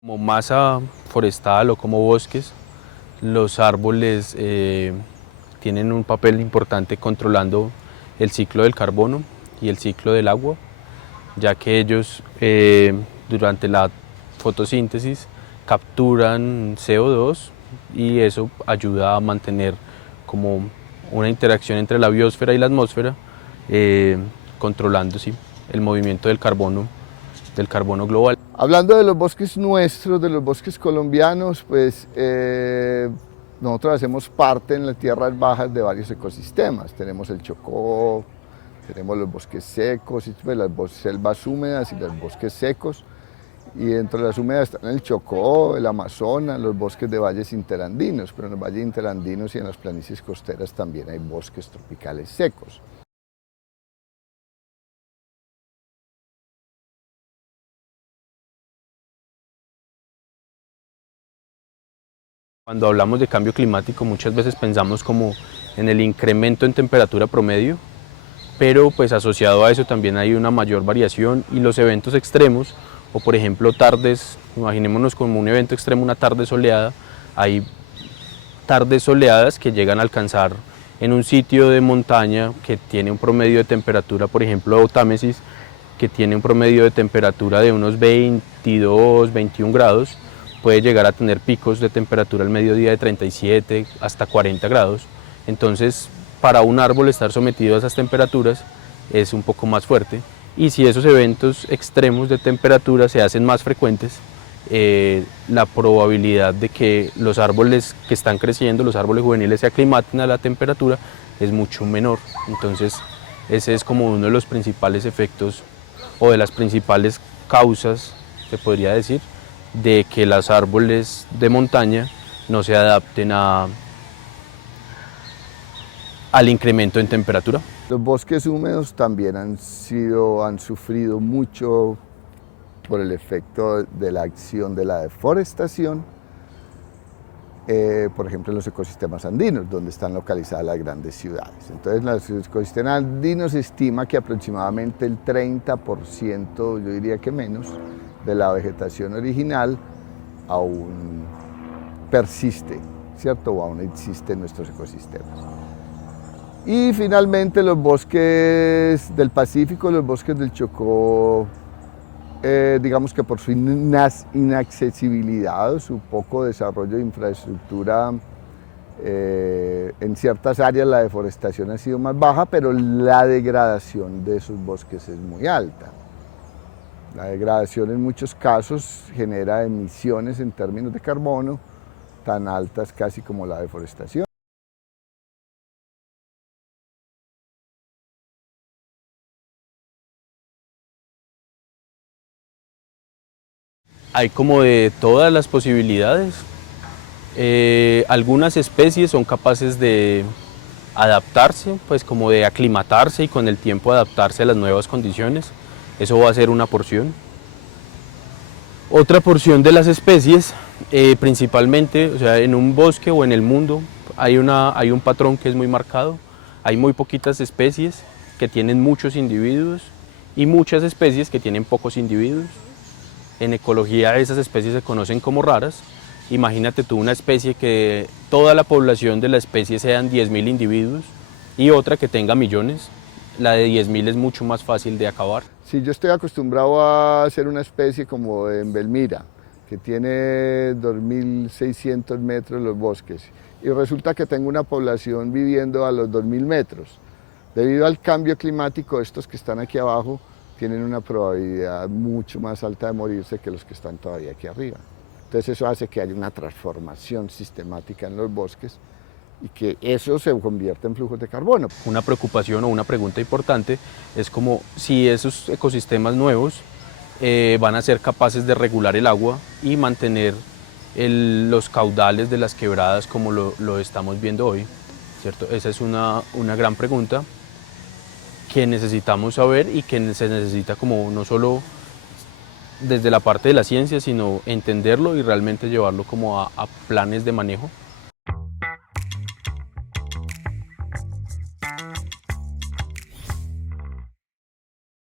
Como masa forestal o como bosques, los árboles tienen un papel importante controlando el ciclo del carbono y el ciclo del agua, ya que ellos durante la fotosíntesis capturan CO2 y eso ayuda a mantener como una interacción entre la biosfera y la atmósfera, controlando, sí, el movimiento del carbono global. Hablando de los bosques nuestros, de los bosques colombianos, pues nosotros hacemos parte en las tierras bajas de varios ecosistemas. Tenemos el Chocó, tenemos los bosques secos, pues, las selvas húmedas y los bosques secos. Y dentro de las húmedas están el Chocó, el Amazonas, los bosques de valles interandinos, pero en los valles interandinos y en las planicies costeras también hay bosques tropicales secos. Cuando hablamos de cambio climático muchas veces pensamos como en el incremento en temperatura promedio, pero pues asociado a eso también hay una mayor variación y los eventos extremos, o por ejemplo tardes, imaginémonos como un evento extremo, una tarde soleada, hay tardes soleadas que llegan a alcanzar en un sitio de montaña que tiene un promedio de temperatura, por ejemplo Otámesis, que tiene un promedio de temperatura de unos 22, 21 grados, puede llegar a tener picos de temperatura al mediodía de 37 hasta 40 grados. Entonces, para un árbol estar sometido a esas temperaturas es un poco más fuerte. Y si esos eventos extremos de temperatura se hacen más frecuentes, la probabilidad de que los árboles que están creciendo, los árboles juveniles, se aclimaten a la temperatura es mucho menor. Entonces, ese es como uno de los principales efectos o de las principales causas, se podría decir, de que los árboles de montaña no se adapten al incremento en temperatura. Los bosques húmedos también han sufrido mucho por el efecto de la acción de la deforestación, por ejemplo en los ecosistemas andinos, donde están localizadas las grandes ciudades. Entonces, en los ecosistemas andinos se estima que aproximadamente el 30%, yo diría que menos, de la vegetación original aún persiste, ¿cierto? O aún existe en nuestros ecosistemas. Y finalmente los bosques del Pacífico, los bosques del Chocó, digamos que por su inaccesibilidad o su poco desarrollo de infraestructura, en ciertas áreas la deforestación ha sido más baja, pero la degradación de esos bosques es muy alta. La degradación en muchos casos genera emisiones en términos de carbono tan altas casi como la deforestación. Hay como de todas las posibilidades. Algunas especies son capaces de adaptarse, pues como de aclimatarse y con el tiempo adaptarse a las nuevas condiciones. Eso va a ser una porción. Otra porción de las especies, principalmente, o sea, en un bosque o en el mundo, hay un patrón que es muy marcado. Hay muy poquitas especies que tienen muchos individuos y muchas especies que tienen pocos individuos. En ecología esas especies se conocen como raras. Imagínate tú una especie que toda la población de la especie sean 10.000 individuos y otra que tenga millones. La de 10.000 es mucho más fácil de acabar. Si yo estoy acostumbrado a ser una especie como en Belmira, que tiene 2.600 metros los bosques, y resulta que tengo una población viviendo a los 2.000 metros, debido al cambio climático, estos que están aquí abajo tienen una probabilidad mucho más alta de morirse que los que están todavía aquí arriba. Entonces eso hace que haya una transformación sistemática en los bosques y que eso se convierta en flujos de carbono. Una preocupación o una pregunta importante es como si esos ecosistemas nuevos van a ser capaces de regular el agua y mantener los caudales de las quebradas como lo estamos viendo hoy, ¿cierto? Esa es una gran pregunta que necesitamos saber y que se necesita como no solo desde la parte de la ciencia, sino entenderlo y realmente llevarlo como a planes de manejo.